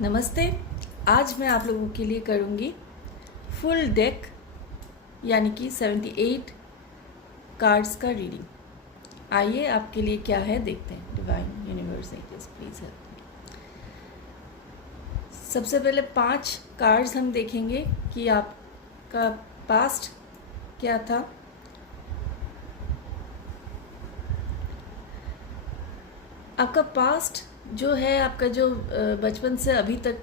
नमस्ते। आज मैं आप लोगों के लिए करूँगी फुल डेक यानी कि 78 कार्ड्स का रीडिंग। आइए आपके लिए क्या है देखते हैं। Divine universe angels please help. सबसे पहले 5 कार्ड्स हम देखेंगे कि आपका पास्ट क्या था, आपका पास्ट जो है, आपका जो बचपन से अभी तक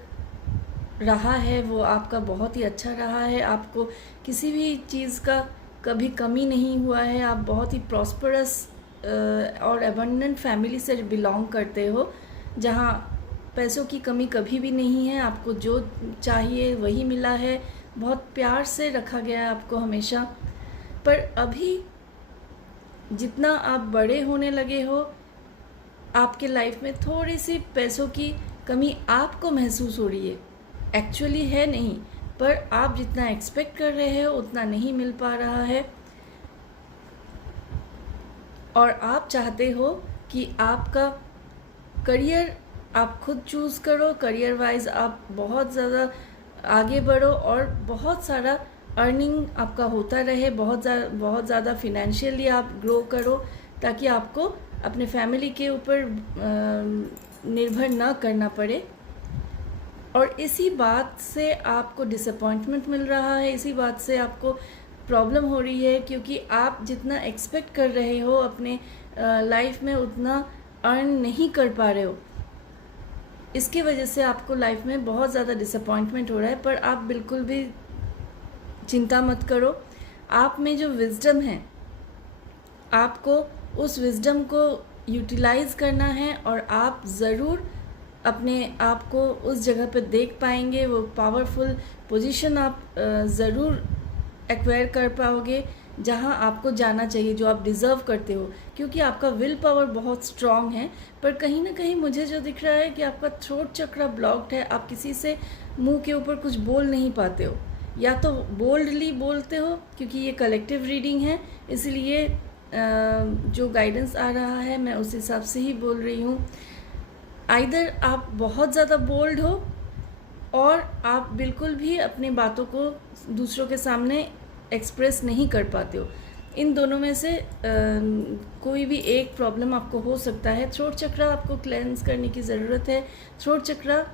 रहा है वो आपका बहुत ही अच्छा रहा है। आपको किसी भी चीज़ का कभी कमी नहीं हुआ है। आप बहुत ही प्रॉस्परस और एबंडेंट फैमिली से बिलोंग करते हो, जहाँ पैसों की कमी कभी भी नहीं है। आपको जो चाहिए वही मिला है। बहुत प्यार से रखा गया है आपको हमेशा। पर अभी जितना आप बड़े होने लगे हो, आपके लाइफ में थोड़ी सी पैसों की कमी आपको महसूस हो रही है। एक्चुअली है नहीं, पर आप जितना एक्सपेक्ट कर रहे हो उतना नहीं मिल पा रहा है। और आप चाहते हो कि आपका करियर आप खुद चूज़ करो, करियर वाइज आप बहुत ज़्यादा आगे बढ़ो और बहुत सारा अर्निंग आपका होता रहे, बहुत ज़्यादा फिनेंशियली आप ग्रो करो, ताकि आपको अपने फैमिली के ऊपर निर्भर ना करना पड़े। और इसी बात से आपको डिसअपॉइंटमेंट मिल रहा है, इसी बात से आपको प्रॉब्लम हो रही है, क्योंकि आप जितना एक्सपेक्ट कर रहे हो अपने लाइफ में उतना अर्न नहीं कर पा रहे हो। इसकी वजह से आपको लाइफ में बहुत ज़्यादा डिसअपॉइंटमेंट हो रहा है। पर आप बिल्कुल भी चिंता मत करो। आप में जो विजडम है, आपको उस विजडम को यूटिलाइज करना है और आप ज़रूर अपने आप को उस जगह पर देख पाएंगे। वो पावरफुल पोजीशन आप ज़रूर एक्वायर कर पाओगे जहां आपको जाना चाहिए, जो आप डिज़र्व करते हो, क्योंकि आपका विल पावर बहुत स्ट्रांग है। पर कहीं ना कहीं मुझे जो दिख रहा है कि आपका थ्रोट चक्र ब्लॉक्ड है। आप किसी से मुंह के ऊपर कुछ बोल नहीं पाते हो, या तो बोल्डली बोलते हो, क्योंकि ये कलेक्टिव रीडिंग है, इसलिए जो गाइडेंस आ रहा है मैं उस हिसाब से ही बोल रही हूँ। आइदर आप बहुत ज़्यादा बोल्ड हो और आप बिल्कुल भी अपनी बातों को दूसरों के सामने एक्सप्रेस नहीं कर पाते हो। इन दोनों में से कोई भी एक प्रॉब्लम आपको हो सकता है। थ्रोट चक्र आपको क्लेंस करने की ज़रूरत है। थ्रोट चक्र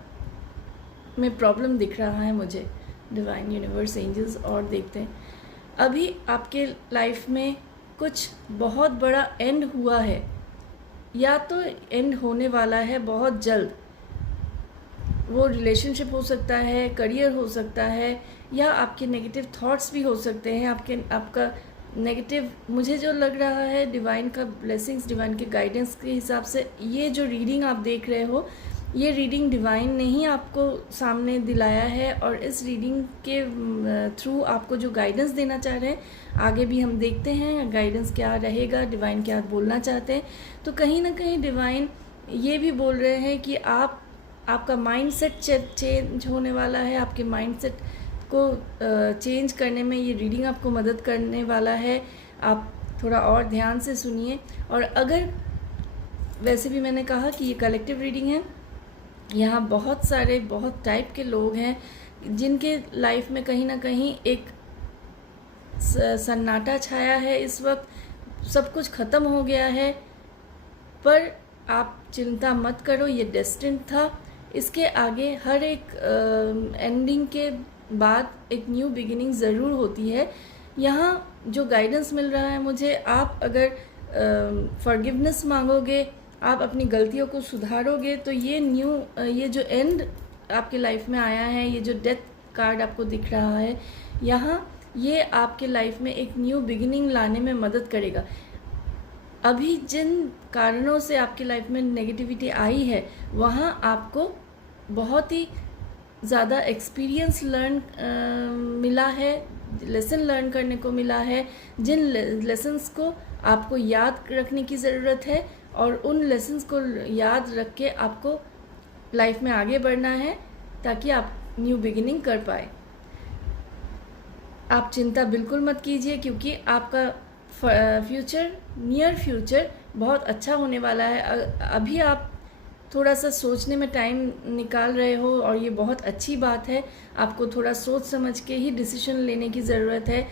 में प्रॉब्लम दिख रहा है मुझे, डिवाइन यूनिवर्स एंजल्स। और देखते हैं, अभी आपके लाइफ में कुछ बहुत बड़ा एंड हुआ है, या तो एंड होने वाला है बहुत जल्द। वो रिलेशनशिप हो सकता है, करियर हो सकता है, या आपके नेगेटिव थॉट्स भी हो सकते हैं। आपका नेगेटिव, मुझे जो लग रहा है डिवाइन का ब्लेसिंग्स, डिवाइन के गाइडेंस के हिसाब से, ये जो रीडिंग आप देख रहे हो, ये रीडिंग डिवाइन ने ही आपको सामने दिलाया है। और इस रीडिंग के थ्रू आपको जो गाइडेंस देना चाह रहे हैं, आगे भी हम देखते हैं गाइडेंस क्या रहेगा, डिवाइन क्या बोलना चाहते हैं। तो कहीं ना कहीं डिवाइन ये भी बोल रहे हैं कि आपका माइंडसेट चेंज होने वाला है। आपके माइंडसेट को चेंज करने में ये रीडिंग आपको मदद करने वाला है। आप थोड़ा और ध्यान से सुनिए। और अगर, वैसे भी मैंने कहा कि ये कलेक्टिव रीडिंग है, यहाँ बहुत सारे बहुत टाइप के लोग हैं जिनके लाइफ में कहीं ना कहीं एक सन्नाटा छाया है। इस वक्त सब कुछ ख़त्म हो गया है, पर आप चिंता मत करो, ये डेस्टिन्ड था। इसके आगे हर एक एंडिंग के बाद एक न्यू बिगिनिंग ज़रूर होती है। यहाँ जो गाइडेंस मिल रहा है मुझे, आप अगर फॉरगिवनेस मांगोगे, आप अपनी गलतियों को सुधारोगे, तो ये जो एंड आपके लाइफ में आया है, ये जो डेथ कार्ड आपको दिख रहा है यहाँ, ये आपके लाइफ में एक न्यू बिगिनिंग लाने में मदद करेगा। अभी जिन कारणों से आपकी लाइफ में नेगेटिविटी आई है, वहाँ आपको बहुत ही ज़्यादा एक्सपीरियंस मिला है, लेसन लर्न करने को मिला है। जिन लेसन्स को आपको याद रखने की ज़रूरत है, और उन लेसन्स को याद रख के आपको लाइफ में आगे बढ़ना है, ताकि आप न्यू बिगिनिंग कर पाए। आप चिंता बिल्कुल मत कीजिए, क्योंकि आपका फ्यूचर, नियर फ्यूचर बहुत अच्छा होने वाला है। अभी आप थोड़ा सा सोचने में टाइम निकाल रहे हो और ये बहुत अच्छी बात है। आपको थोड़ा सोच समझ के ही डिसीजन लेने की ज़रूरत है।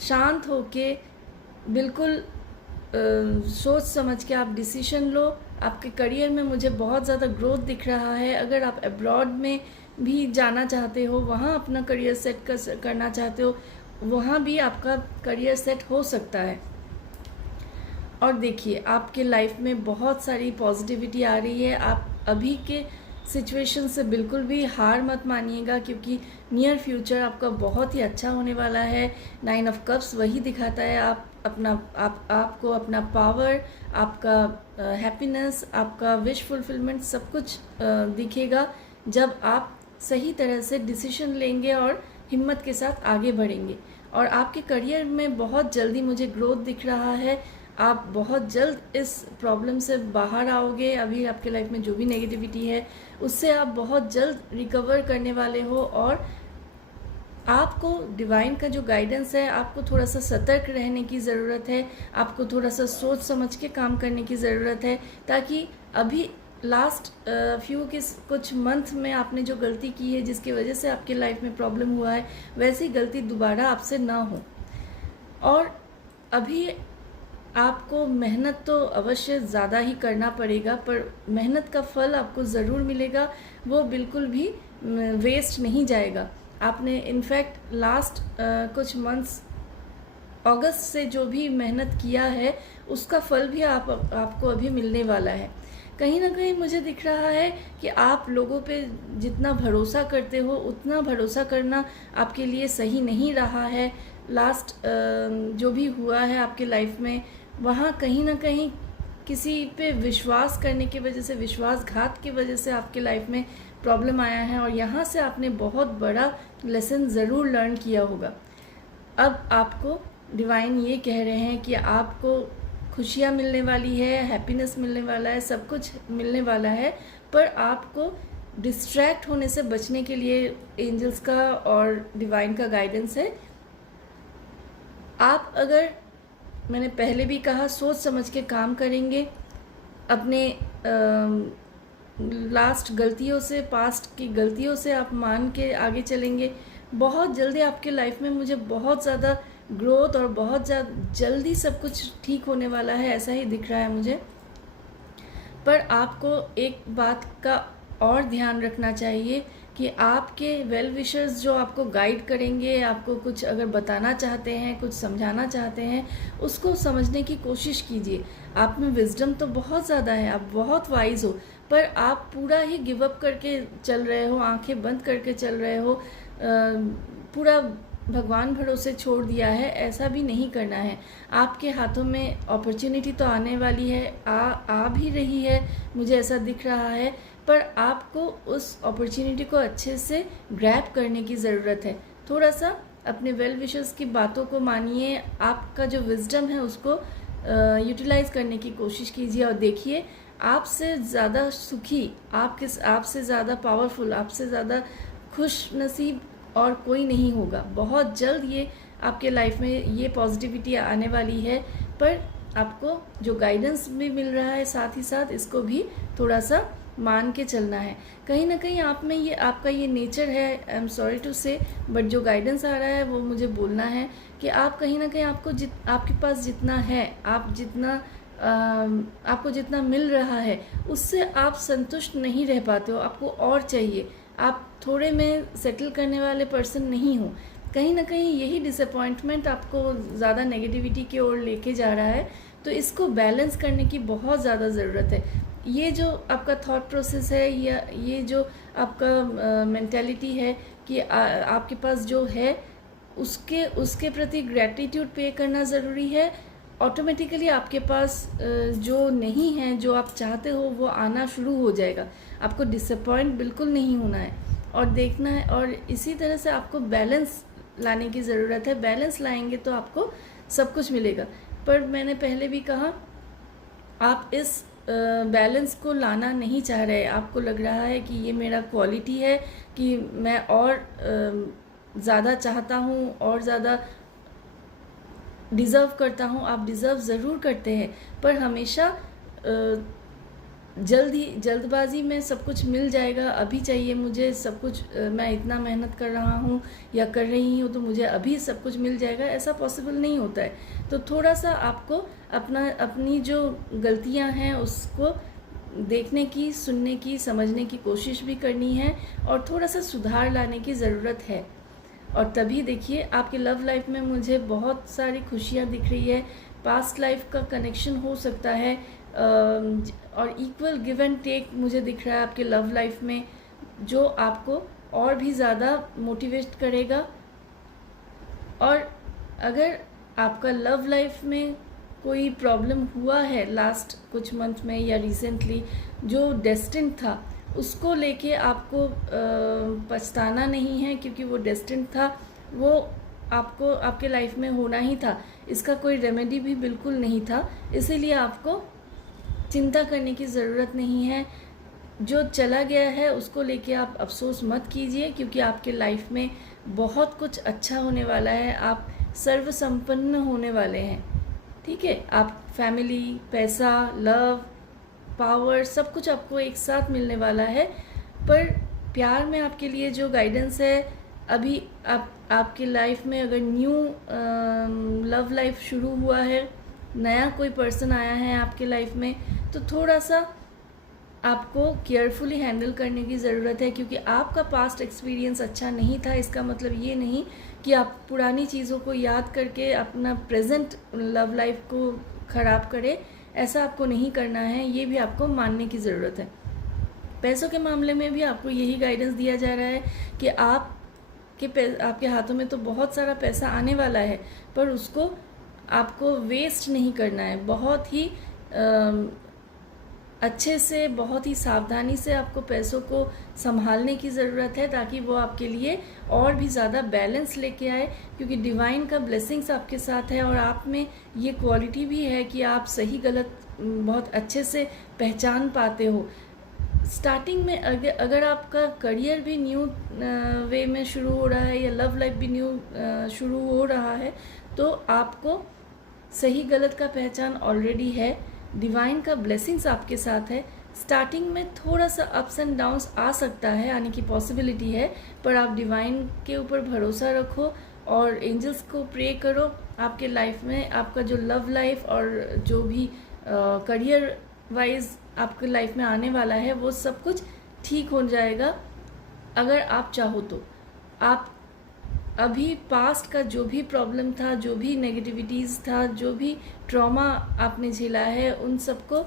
शांत होके बिल्कुल सोच समझ के आप डिसीजन लो। आपके करियर में मुझे बहुत ज़्यादा ग्रोथ दिख रहा है। अगर आप अब्रॉड में भी जाना चाहते हो, वहाँ अपना करियर सेट करना चाहते हो, वहाँ भी आपका करियर सेट हो सकता है। और देखिए, आपके लाइफ में बहुत सारी पॉजिटिविटी आ रही है। आप अभी के सिचुएशन से बिल्कुल भी हार मत मानिएगा, क्योंकि नियर फ्यूचर आपका बहुत ही अच्छा होने वाला है। 9 ऑफ कप्स वही दिखाता है। आपको अपना पावर, आपका हैप्पीनेस, आपका विश फुलफिलमेंट सब कुछ दिखेगा जब आप सही तरह से डिसीजन लेंगे और हिम्मत के साथ आगे बढ़ेंगे। और आपके करियर में बहुत जल्दी मुझे ग्रोथ दिख रहा है। आप बहुत जल्द इस प्रॉब्लम से बाहर आओगे। अभी आपके लाइफ में जो भी नेगेटिविटी है उससे आप बहुत जल्द रिकवर करने वाले हो। और आपको डिवाइन का जो गाइडेंस है, आपको थोड़ा सा सतर्क रहने की ज़रूरत है। आपको थोड़ा सा सोच समझ के काम करने की ज़रूरत है, ताकि अभी लास्ट कुछ मंथ में आपने जो गलती की है, जिसकी वजह से आपके लाइफ में प्रॉब्लम हुआ है, वैसी गलती दोबारा आपसे ना हो। और अभी आपको मेहनत तो अवश्य ज़्यादा ही करना पड़ेगा, पर मेहनत का फल आपको ज़रूर मिलेगा। वो बिल्कुल भी वेस्ट नहीं जाएगा। आपने इनफैक्ट लास्ट कुछ मंथ्स, अगस्त से जो भी मेहनत किया है, उसका फल भी आपको अभी मिलने वाला है। कहीं ना कहीं मुझे दिख रहा है कि आप लोगों पे जितना भरोसा करते हो, उतना भरोसा करना आपके लिए सही नहीं रहा है। लास्ट जो भी हुआ है आपके लाइफ में, वहाँ कहीं ना कहीं किसी पे विश्वास करने की वजह से, विश्वासघात की वजह से आपके लाइफ में प्रॉब्लम आया है। और यहाँ से आपने बहुत बड़ा लेसन ज़रूर लर्न किया होगा। अब आपको डिवाइन ये कह रहे हैं कि आपको खुशियाँ मिलने वाली है, हैप्पीनेस मिलने वाला है, सब कुछ मिलने वाला है। पर आपको डिस्ट्रैक्ट होने से बचने के लिए एंजल्स का और डिवाइन का गाइडेंस है। आप अगर, मैंने पहले भी कहा, सोच समझ के काम करेंगे, अपने लास्ट गलतियों से, पास्ट की गलतियों से आप मान के आगे चलेंगे, बहुत जल्दी आपके लाइफ में मुझे बहुत ज़्यादा ग्रोथ और बहुत जल्दी सब कुछ ठीक होने वाला है, ऐसा ही दिख रहा है मुझे। पर आपको एक बात का और ध्यान रखना चाहिए कि आपके वेल विशर्स जो आपको गाइड करेंगे, आपको कुछ अगर बताना चाहते हैं, कुछ समझाना चाहते हैं, उसको समझने की कोशिश कीजिए। आप में विजडम तो बहुत ज़्यादा है, आप बहुत वाइज हो, पर आप पूरा ही गिव अप करके चल रहे हो, आंखें बंद करके चल रहे हो, पूरा भगवान भरोसे छोड़ दिया है। ऐसा भी नहीं करना है। आपके हाथों में अपॉर्चुनिटी तो आने वाली है, आ भी रही है, मुझे ऐसा दिख रहा है। पर आपको उस अपॉर्चुनिटी को अच्छे से ग्रैब करने की ज़रूरत है। थोड़ा सा अपने वेल विशर्स की बातों को मानिए, आपका जो विजडम है उसको यूटिलाइज करने की कोशिश कीजिए। और देखिए, आपसे ज़्यादा सुखी, आपसे ज़्यादा पावरफुल, आपसे ज़्यादा खुश नसीब और कोई नहीं होगा। बहुत जल्द ये आपके लाइफ में ये पॉजिटिविटी आने वाली है। पर आपको जो गाइडेंस भी मिल रहा है, साथ ही साथ इसको भी थोड़ा सा मान के चलना है। कहीं ना कहीं आप में ये, आपका ये नेचर है, आई एम सॉरी टू से, बट जो गाइडेंस आ रहा है वो मुझे बोलना है कि आप कहीं ना कहीं आपके पास जितना है, आपको जितना मिल रहा है, उससे आप संतुष्ट नहीं रह पाते हो, आपको और चाहिए। आप थोड़े में सेटल करने वाले पर्सन नहीं हो। कहीं ना कहीं यही डिसअपॉइंटमेंट आपको ज़्यादा नेगेटिविटी की ओर लेके जा रहा है। तो इसको बैलेंस करने की बहुत ज़्यादा ज़रूरत है। ये जो आपका थॉट प्रोसेस है, या ये जो आपका मेंटालिटी है कि आपके पास जो है उसके प्रति ग्रैटिट्यूड पे करना ज़रूरी है। ऑटोमेटिकली आपके पास जो नहीं है, जो आप चाहते हो, वो आना शुरू हो जाएगा। आपको डिसअपॉइंट बिल्कुल नहीं होना है और देखना है। और इसी तरह से आपको बैलेंस लाने की ज़रूरत है। बैलेंस लाएंगे तो आपको सब कुछ मिलेगा। पर मैंने पहले भी कहा, आप इस बैलेंस को लाना नहीं चाह रहे। आपको लग रहा है कि ये मेरा क्वालिटी है कि मैं और ज़्यादा चाहता हूँ और ज़्यादा डिज़र्व करता हूँ। आप डिज़र्व ज़रूर करते हैं, पर हमेशा जल्दबाजी में सब कुछ मिल जाएगा, अभी चाहिए मुझे सब कुछ, मैं इतना मेहनत कर रहा हूँ या कर रही हूँ तो मुझे अभी सब कुछ मिल जाएगा, ऐसा पॉसिबल नहीं होता है। तो थोड़ा सा आपको अपनी जो गलतियाँ हैं उसको देखने की, सुनने की, समझने की कोशिश भी करनी है और थोड़ा सा सुधार लाने की ज़रूरत है। और तभी देखिए आपके लव लाइफ में मुझे बहुत सारी खुशियाँ दिख रही है, पास्ट लाइफ का कनेक्शन हो सकता है, और इक्वल गिव एंड टेक मुझे दिख रहा है आपके लव लाइफ में, जो आपको और भी ज़्यादा मोटिवेट करेगा। और अगर आपका लव लाइफ में कोई प्रॉब्लम हुआ है लास्ट कुछ मंथ में या रिसेंटली जो डेस्टिन्ड था, उसको लेके आपको पछताना नहीं है, क्योंकि वो डेस्टिन्ड था, वो आपको आपके लाइफ में होना ही था, इसका कोई रेमेडी भी बिल्कुल नहीं था, इसीलिए आपको चिंता करने की ज़रूरत नहीं है। जो चला गया है उसको लेके आप अफसोस मत कीजिए, क्योंकि आपके लाइफ में बहुत कुछ अच्छा होने वाला है, आप सर्व संपन्न होने वाले हैं। ठीक है, आप फैमिली, पैसा, लव, पावर, सब कुछ आपको एक साथ मिलने वाला है। पर प्यार में आपके लिए जो गाइडेंस है, अभी आपकी लाइफ में अगर न्यू लव लाइफ शुरू हुआ है, नया कोई पर्सन आया है आपके लाइफ में, तो थोड़ा सा आपको केयरफुली हैंडल करने की ज़रूरत है, क्योंकि आपका पास्ट एक्सपीरियंस अच्छा नहीं था। इसका मतलब ये नहीं कि आप पुरानी चीज़ों को याद करके अपना प्रेजेंट लव लाइफ को ख़राब करें, ऐसा आपको नहीं करना है, ये भी आपको मानने की ज़रूरत है। पैसों के मामले में भी आपको यही गाइडेंस दिया जा रहा है कि आपके हाथों में तो बहुत सारा पैसा आने वाला है, पर उसको आपको वेस्ट नहीं करना है, बहुत ही अच्छे से, बहुत ही सावधानी से आपको पैसों को संभालने की ज़रूरत है, ताकि वो आपके लिए और भी ज़्यादा बैलेंस लेके आए, क्योंकि डिवाइन का ब्लेसिंग्स आपके साथ है और आप में ये क्वालिटी भी है कि आप सही गलत बहुत अच्छे से पहचान पाते हो। स्टार्टिंग में अगर आपका करियर भी न्यू वे में शुरू हो रहा है या लव लाइफ भी न्यू शुरू हो रहा है, तो आपको सही गलत का पहचान ऑलरेडी है, डिवाइन का ब्लेसिंग्स आपके साथ है। स्टार्टिंग में थोड़ा सा अप्स एंड डाउन्स आ सकता है, आने की पॉसिबिलिटी है, पर आप डिवाइन के ऊपर भरोसा रखो और एंजल्स को प्रे करो। आपके लाइफ में आपका जो लव लाइफ और जो भी करियर वाइज आपके लाइफ में आने वाला है, वो सब कुछ ठीक हो जाएगा अगर आप चाहो तो। आप अभी पास्ट का जो भी प्रॉब्लम था, जो भी नेगेटिविटीज़ था, जो भी ट्रॉमा आपने झेला है, उन सबको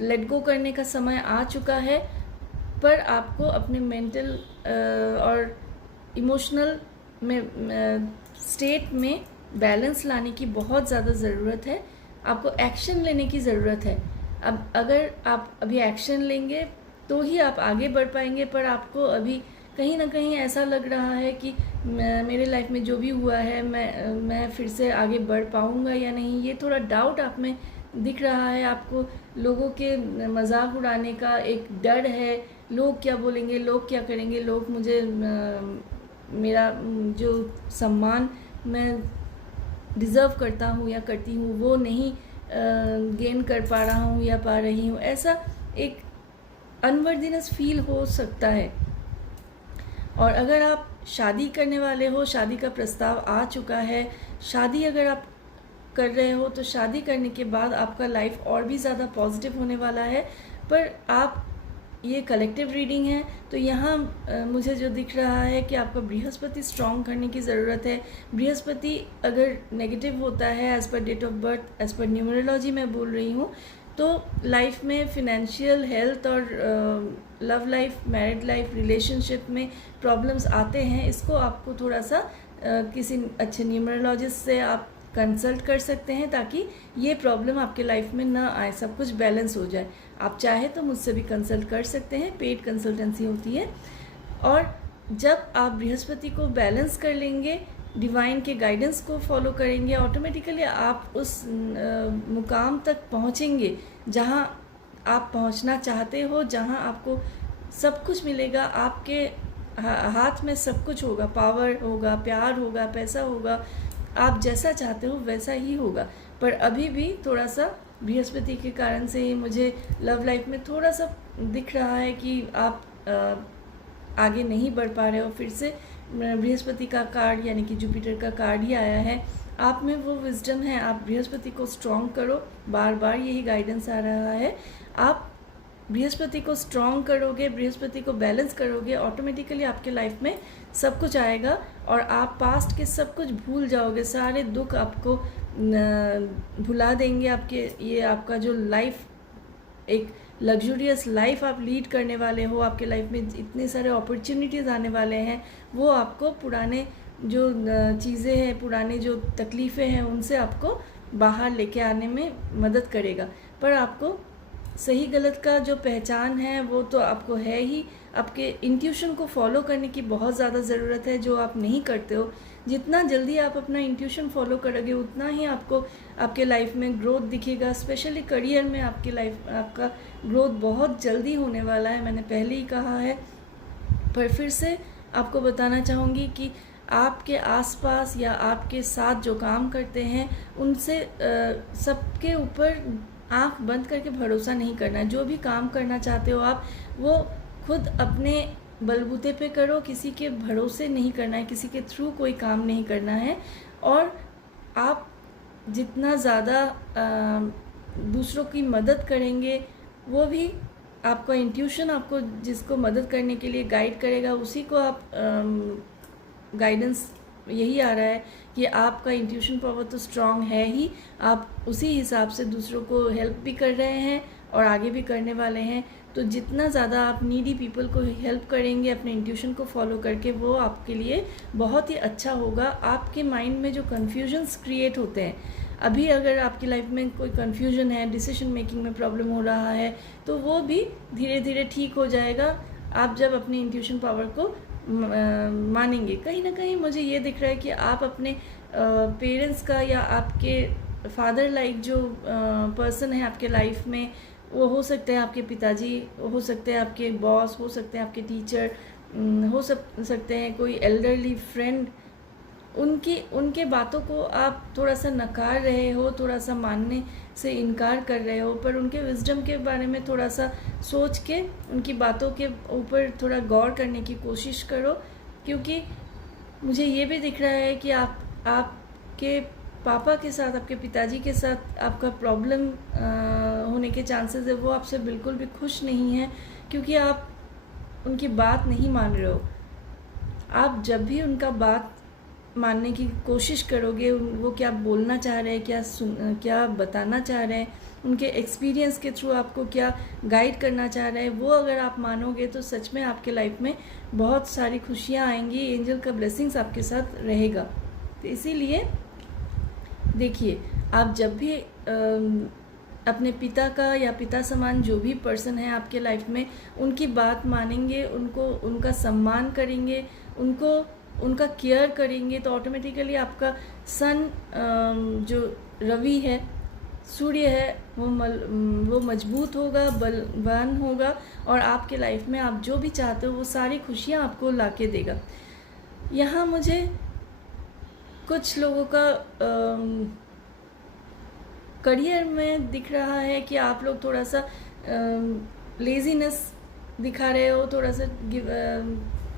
लेट गो करने का समय आ चुका है। पर आपको अपने मेंटल और इमोशनल में स्टेट में बैलेंस लाने की बहुत ज़्यादा ज़रूरत है, आपको एक्शन लेने की ज़रूरत है। अब अगर आप अभी एक्शन लेंगे तो ही आप आगे बढ़ पाएंगे, पर आपको अभी कहीं ना कहीं ऐसा लग रहा है कि मेरे लाइफ में जो भी हुआ है मैं फिर से आगे बढ़ पाऊँगा या नहीं, ये थोड़ा डाउट आप में दिख रहा है। आपको लोगों के मजाक उड़ाने का एक डर है, लोग क्या बोलेंगे, लोग क्या करेंगे, लोग मुझे मेरा जो सम्मान मैं डिज़र्व करता हूँ या करती हूँ वो नहीं गेन कर पा रहा हूँ या पा रही हूँ, ऐसा एक अनवर्दीनेस फील हो सकता है। और अगर आप शादी करने वाले हो, शादी का प्रस्ताव आ चुका है, शादी अगर आप कर रहे हो, तो शादी करने के बाद आपका लाइफ और भी ज़्यादा पॉजिटिव होने वाला है। पर आप, ये कलेक्टिव रीडिंग है, तो यहाँ मुझे जो दिख रहा है कि आपको बृहस्पति स्ट्रॉन्ग करने की ज़रूरत है। बृहस्पति अगर नेगेटिव होता है as per date of birth, as per numerology मैं बोल रही हूँ, तो लाइफ में फिनेंशियल, हेल्थ और love life, married life, relationship में प्रॉब्लम्स आते हैं। इसको आपको थोड़ा सा किसी अच्छे न्यूमरोलॉजिस्ट से आप कंसल्ट कर सकते हैं, ताकि ये प्रॉब्लम आपके लाइफ में ना आए, सब कुछ बैलेंस हो जाए। आप चाहे तो मुझसे भी कंसल्ट कर सकते हैं, पेड कंसल्टेंसी होती है। और जब आप बृहस्पति को बैलेंस कर लेंगे, डिवाइन के गाइडेंस को फॉलो करेंगे, ऑटोमेटिकली आप उस मुकाम तक पहुंचेंगे जहां आप पहुंचना चाहते हो, जहां आपको सब कुछ मिलेगा, आपके हाथ में सब कुछ होगा, पावर होगा, प्यार होगा, पैसा होगा, आप जैसा चाहते हो वैसा ही होगा। पर अभी भी थोड़ा सा बृहस्पति के कारण से ही मुझे लव लाइफ में थोड़ा सा दिख रहा है कि आप आगे नहीं बढ़ पा रहे हो। फिर से बृहस्पति का कार्ड यानी कि जुपिटर का कार्ड ही आया है। आप में वो विजडम है, आप बृहस्पति को स्ट्रॉन्ग करो, बार बार यही गाइडेंस आ रहा है। आप बृहस्पति को स्ट्रॉन्ग करोगे, बृहस्पति को बैलेंस करोगे, ऑटोमेटिकली आपके लाइफ में सब कुछ आएगा और आप पास्ट के सब कुछ भूल जाओगे। सारे दुख आपको भुला देंगे। आपके ये आपका जो लाइफ, एक लग्जूरियस लाइफ आप लीड करने वाले हो, आपके लाइफ में इतने सारे अपॉर्चुनिटीज़ आने वाले हैं, वो आपको पुराने जो चीज़ें हैं, पुराने जो तकलीफ़ें हैं, उनसे आपको बाहर लेके आने में मदद करेगा। पर आपको सही गलत का जो पहचान है वो तो आपको है ही। आपके इंट्यूशन को फॉलो करने की बहुत ज़्यादा ज़रूरत है, जो आप नहीं करते हो। जितना जल्दी आप अपना इंट्यूशन फॉलो करोगे उतना ही आपको आपके लाइफ में ग्रोथ दिखेगा। स्पेशली करियर में आपका ग्रोथ बहुत जल्दी होने वाला है, मैंने पहले ही कहा है। पर फिर से आपको बताना चाहूँगी कि आपके आसपास या आपके साथ जो काम करते हैं उनसे सबके ऊपर आंख बंद करके भरोसा नहीं करना है। जो भी काम करना चाहते हो आप, वो खुद अपने बलबूते पे करो, किसी के भरोसे नहीं करना है, किसी के थ्रू कोई काम नहीं करना है। और आप जितना ज़्यादा दूसरों की मदद करेंगे, वो भी आपका इंट्यूशन आपको जिसको मदद करने के लिए गाइड करेगा, उसी को आप गाइडेंस यही आ रहा है कि आपका इंट्यूशन पावर तो स्ट्रांग है ही, आप उसी हिसाब से दूसरों को हेल्प भी कर रहे हैं और आगे भी करने वाले हैं। तो जितना ज़्यादा आप नीडी पीपल को हेल्प करेंगे अपने इंट्यूशन को फॉलो करके, वो आपके लिए बहुत ही अच्छा होगा। आपके माइंड में जो कन्फ्यूजन्स क्रिएट होते हैं, अभी अगर आपकी लाइफ में कोई कन्फ्यूजन है, डिसीजन मेकिंग में प्रॉब्लम हो रहा है, तो वो भी धीरे धीरे ठीक हो जाएगा आप जब अपने इंट्यूशन पावर को मानेंगे। कहीं ना कहीं मुझे ये दिख रहा है कि आप अपने पेरेंट्स का या आपके फादर लाइक जो पर्सन है आपके लाइफ में, वो हो सकते हैं आपके पिताजी, हो सकते हैं आपके बॉस, हो सकते हैं आपके टीचर, हो सकते हैं कोई एल्डरली फ्रेंड। उनके बातों को आप थोड़ा सा नकार रहे हो, थोड़ा सा मानने से इनकार कर रहे हो। पर उनके विजडम के बारे में थोड़ा सा सोच के उनकी बातों के ऊपर थोड़ा गौर करने की कोशिश करो, क्योंकि मुझे ये भी दिख रहा है कि आपके पापा के साथ, आपके पिताजी के साथ आपका प्रॉब्लम होने के चांसेस है। वो आपसे बिल्कुल भी खुश नहीं हैं, क्योंकि आप उनकी बात नहीं मान रहे हो। आप जब भी उनका बात मानने की कोशिश करोगे, वो क्या बोलना चाह रहे हैं, क्या बताना चाह रहे हैं, उनके एक्सपीरियंस के थ्रू आपको क्या गाइड करना चाह रहे हैं, वो अगर आप मानोगे तो सच में आपके लाइफ में बहुत सारी खुशियाँ आएंगी। एंजल का ब्लेसिंग्स आपके साथ रहेगा। तो इसीलिए देखिए, आप जब भी अपने पिता का या पिता समान जो भी पर्सन है आपके लाइफ में, उनकी बात मानेंगे, उनका सम्मान करेंगे, उनका केयर करेंगे, तो ऑटोमेटिकली आपका सन जो रवि है, सूर्य है, वो मजबूत होगा, बलवान होगा और आपके लाइफ में आप जो भी चाहते हो वो सारी खुशियाँ आपको लाके देगा। यहाँ मुझे कुछ लोगों का करियर में दिख रहा है कि आप लोग थोड़ा सा लेजीनेस दिखा रहे हो, थोड़ा सा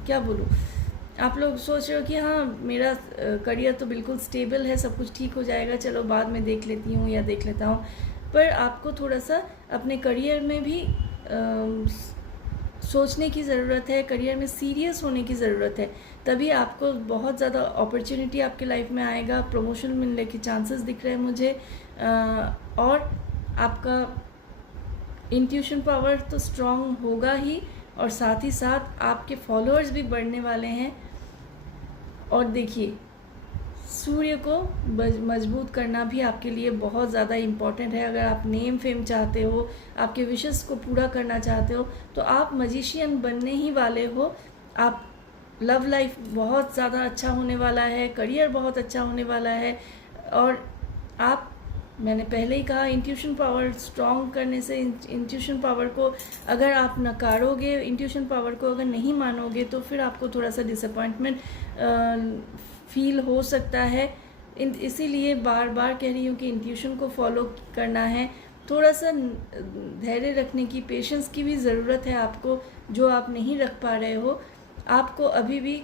क्या बोलूँ, आप लोग सोच रहे हो कि हाँ मेरा करियर तो बिल्कुल स्टेबल है, सब कुछ ठीक हो जाएगा, चलो बाद में देख लेती हूँ या देख लेता हूँ। पर आपको थोड़ा सा अपने करियर में भी सोचने की ज़रूरत है, करियर में सीरियस होने की ज़रूरत है। तभी आपको बहुत ज़्यादा अपॉर्चुनिटी आपके लाइफ में आएगा, प्रमोशन मिलने के चांसेस दिख रहे हैं मुझे। और आपका इंट्यूशन पावर तो स्ट्रॉन्ग होगा ही, और साथ ही साथ आपके फॉलोअर्स भी बढ़ने वाले हैं। और देखिए, सूर्य को मजबूत करना भी आपके लिए बहुत ज़्यादा इम्पॉर्टेंट है। अगर आप नेम फेम चाहते हो, आपके विशेस को पूरा करना चाहते हो, तो आप मजिशियन बनने ही वाले हो। आप लव लाइफ बहुत ज़्यादा अच्छा होने वाला है, करियर बहुत अच्छा होने वाला है। और आप, मैंने पहले ही कहा, इंट्यूशन पावर स्ट्रॉन्ग करने से, इंट्यूशन पावर को अगर आप नकारोगे, इंट्यूशन पावर को अगर नहीं मानोगे, तो फिर आपको थोड़ा सा डिसअपॉइंटमेंट फील हो सकता है। इसीलिए बार बार कह रही हूँ कि इंट्यूशन को फॉलो करना है, थोड़ा सा धैर्य रखने की, पेशेंस की भी ज़रूरत है आपको, जो आप नहीं रख पा रहे हो। आपको अभी भी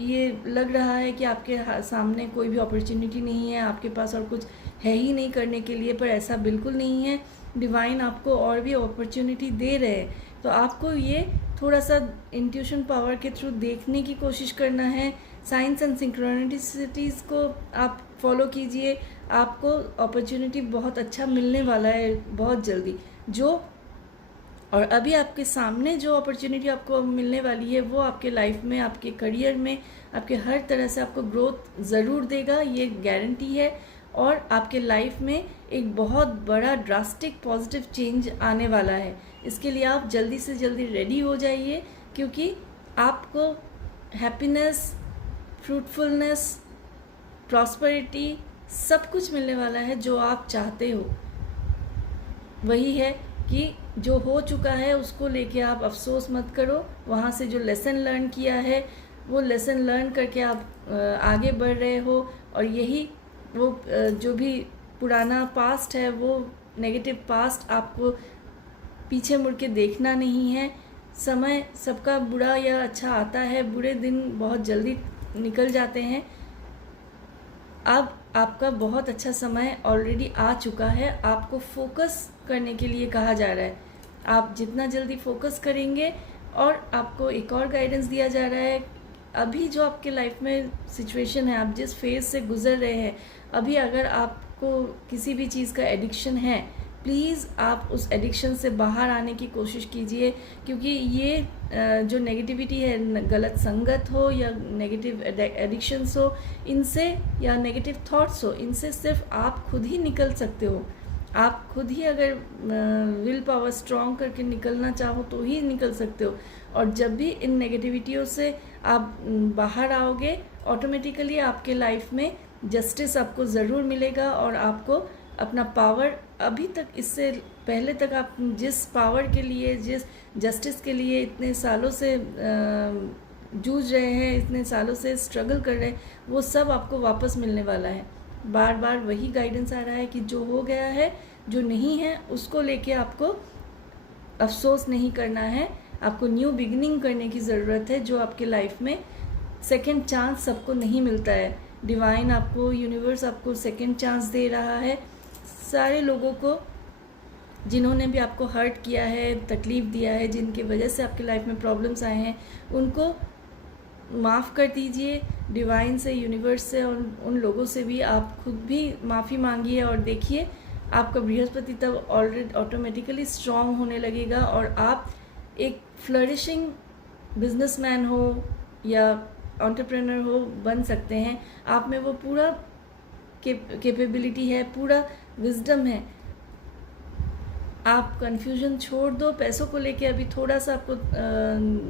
ये लग रहा है कि आपके सामने कोई भी अपॉर्चुनिटी नहीं है, आपके पास और कुछ है ही नहीं करने के लिए, पर ऐसा बिल्कुल नहीं है। डिवाइन आपको और भी अपॉर्चुनिटी दे रहे हैं, तो आपको ये थोड़ा सा इंट्यूशन पावर के थ्रू देखने की कोशिश करना है। साइंस एंड सिंक्रोनिसिटीज़ को आप फॉलो कीजिए, आपको अपॉर्चुनिटी बहुत अच्छा मिलने वाला है बहुत जल्दी। और अभी आपके सामने जो अपॉर्चुनिटी आपको मिलने वाली है वो आपके लाइफ में, आपके करियर में, आपके हर तरह से आपको ग्रोथ ज़रूर देगा, ये गारंटी है। और आपके लाइफ में एक बहुत बड़ा ड्रास्टिक पॉजिटिव चेंज आने वाला है। इसके लिए आप जल्दी से जल्दी रेडी हो जाइए, क्योंकि आपको हैप्पीनेस, फ्रूटफुलनेस, प्रॉस्पेरिटी सब कुछ मिलने वाला है जो आप चाहते हो। वही है कि जो हो चुका है उसको लेके आप अफसोस मत करो, वहाँ से जो लेसन लर्न किया है वो लेसन लर्न करके आप आगे बढ़ रहे हो। और यही वो जो भी पुराना पास्ट है, वो नेगेटिव पास्ट आपको पीछे मुड़ के देखना नहीं है। समय सबका बुरा या अच्छा आता है, बुरे दिन बहुत जल्दी निकल जाते हैं। अब आपका बहुत अच्छा समय ऑलरेडी आ चुका है, आपको फोकस करने के लिए कहा जा रहा है। आप जितना जल्दी फोकस करेंगे, और आपको एक और गाइडेंस दिया जा रहा है, अभी जो आपके लाइफ में सिचुएशन है, आप जिस फेज़ से गुजर रहे हैं, अभी अगर आपको किसी भी चीज़ का एडिक्शन है, प्लीज़ आप उस एडिक्शन से बाहर आने की कोशिश कीजिए। क्योंकि ये जो नेगेटिविटी है, गलत संगत हो या नेगेटिव एडिक्शंस हो, इनसे या नेगेटिव थॉट्स हो, इनसे सिर्फ आप खुद ही निकल सकते हो। आप खुद ही अगर विल पावर स्ट्रॉन्ग करके निकलना चाहो तो ही निकल सकते हो। और जब भी इन नेगेटिविटियों से आप बाहर आओगे, ऑटोमेटिकली आपके लाइफ में जस्टिस आपको ज़रूर मिलेगा। और आपको अपना पावर, अभी तक इससे पहले तक आप जिस पावर के लिए, जिस जस्टिस के लिए इतने सालों से जूझ रहे हैं, इतने सालों से स्ट्रगल कर रहे हैं, वो सब आपको वापस मिलने वाला है। बार बार वही गाइडेंस आ रहा है कि जो हो गया है, जो नहीं है, उसको लेके आपको अफसोस नहीं करना है। आपको न्यू बिगिनिंग करने की ज़रूरत है। जो आपके लाइफ में सेकंड चांस सबको नहीं मिलता है। डिवाइन आपको, यूनिवर्स आपको सेकंड चांस दे रहा है। सारे लोगों को जिन्होंने भी आपको हर्ट किया है, तकलीफ़ दिया है, जिनकी वजह से आपकी लाइफ में प्रॉब्लम्स आए हैं, उनको माफ़ कर दीजिए। डिवाइन से, यूनिवर्स से और उन लोगों से भी आप खुद भी माफ़ी मांगिए। और देखिए आपका बृहस्पति तब ऑलरेडी ऑटोमेटिकली स्ट्रॉन्ग होने लगेगा, और आप एक फ्लरिशिंग बिजनेसमैन हो या एंटरप्रेन्योर हो बन सकते हैं। आप में वो पूरा कैपेबिलिटी है, पूरा विजडम है। आप कन्फ्यूजन छोड़ दो। पैसों को लेके अभी थोड़ा सा आपको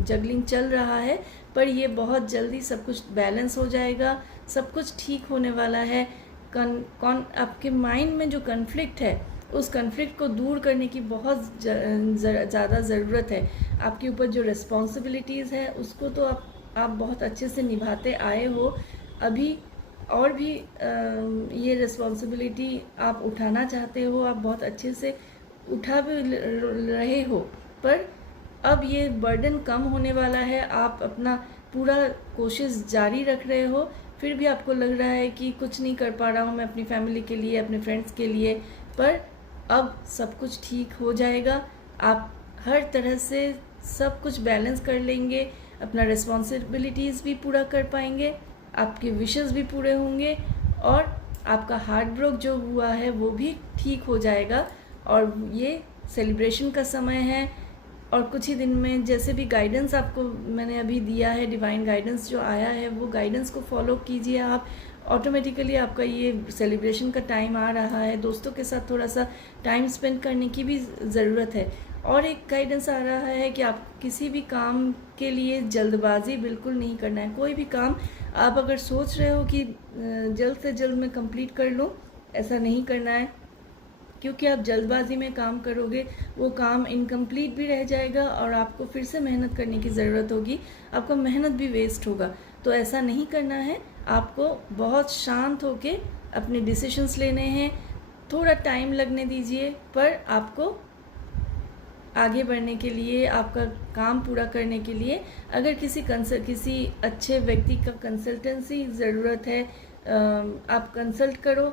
जगलिंग चल रहा है, पर ये बहुत जल्दी सब कुछ बैलेंस हो जाएगा, सब कुछ ठीक होने वाला है। आपके माइंड में जो कन्फ्लिक्ट है, उस कन्फ्लिक्ट को दूर करने की बहुत ज़्यादा ज़रूरत है। आपके ऊपर जो रिस्पॉन्सिबिलिटीज़ है, उसको तो आप बहुत अच्छे से निभाते आए हो। अभी और भी ये रिस्पॉन्सिबिलिटी आप उठाना चाहते हो, आप बहुत अच्छे से उठा भी रहे हो, पर अब ये बर्डन कम होने वाला है। आप अपना पूरा कोशिश जारी रख रहे हो, फिर भी आपको लग रहा है कि कुछ नहीं कर पा रहा हूँ मैं अपनी फैमिली के लिए, अपने फ्रेंड्स के लिए, पर अब सब कुछ ठीक हो जाएगा। आप हर तरह से सब कुछ बैलेंस कर लेंगे, अपना रिस्पॉन्सिबिलिटीज़ भी पूरा कर पाएंगे, आपके विशेस भी पूरे होंगे, और आपका हार्ट ब्रेक जो हुआ है वो भी ठीक हो जाएगा। और ये सेलिब्रेशन का समय है, और कुछ ही दिन में जैसे भी गाइडेंस आपको मैंने अभी दिया है, डिवाइन गाइडेंस जो आया है, वो गाइडेंस को फॉलो कीजिए आप। ऑटोमेटिकली आपका ये सेलिब्रेशन का टाइम आ रहा है। दोस्तों के साथ थोड़ा सा टाइम स्पेंड करने की भी ज़रूरत है। और एक गाइडेंस आ रहा है कि आप किसी भी काम के लिए जल्दबाजी बिल्कुल नहीं करना है। कोई भी काम आप अगर सोच रहे हो कि जल्द से जल्द मैं कंप्लीट कर लूँ, ऐसा नहीं करना है, क्योंकि आप जल्दबाजी में काम करोगे, वो काम इनकम्प्लीट भी रह जाएगा और आपको फिर से मेहनत करने की ज़रूरत होगी, आपका मेहनत भी वेस्ट होगा। तो ऐसा नहीं करना है। आपको बहुत शांत होके अपने डिसीजंस लेने हैं, थोड़ा टाइम लगने दीजिए, पर आपको आगे बढ़ने के लिए, आपका काम पूरा करने के लिए अगर किसी अच्छे व्यक्ति का कंसल्टेंसी ज़रूरत है, आप कंसल्ट करो,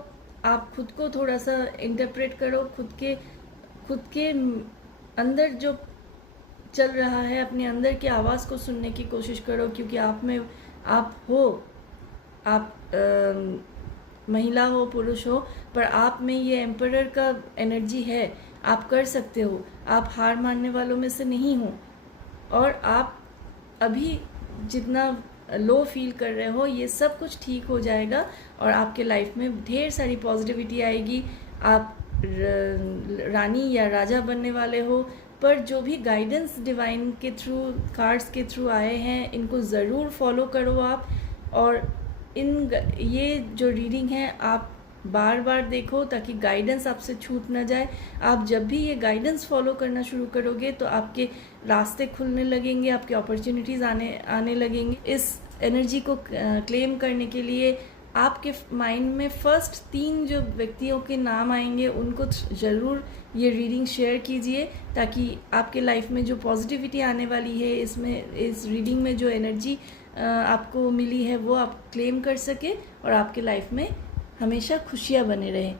आप खुद को थोड़ा सा इंटरप्रेट करो, खुद के अंदर जो चल रहा है, अपने अंदर की आवाज़ को सुनने की कोशिश करो, क्योंकि आप महिला हो पुरुष हो, पर आप में ये एम्परर का एनर्जी है, आप कर सकते हो, आप हार मानने वालों में से नहीं हो। और आप अभी जितना लो फील कर रहे हो, ये सब कुछ ठीक हो जाएगा और आपके लाइफ में ढेर सारी पॉजिटिविटी आएगी। आप रानी या राजा बनने वाले हो, पर जो भी गाइडेंस डिवाइन के थ्रू, कार्ड्स के थ्रू आए हैं, इनको ज़रूर फॉलो करो आप। और ये जो रीडिंग है आप बार बार देखो, ताकि गाइडेंस आपसे छूट ना जाए। आप जब भी ये गाइडेंस फॉलो करना शुरू करोगे तो आपके रास्ते खुलने लगेंगे, आपके अपॉर्चुनिटीज़ आने लगेंगे। इस एनर्जी को क्लेम करने के लिए आपके माइंड में फर्स्ट 3 जो व्यक्तियों के नाम आएंगे उनको ज़रूर ये रीडिंग शेयर कीजिए, ताकि आपके लाइफ में जो पॉजिटिविटी आने वाली है, इस रीडिंग में जो एनर्जी आपको मिली है वो आप क्लेम कर सके और आपके लाइफ में हमेशा खुशियाँ बने रहें।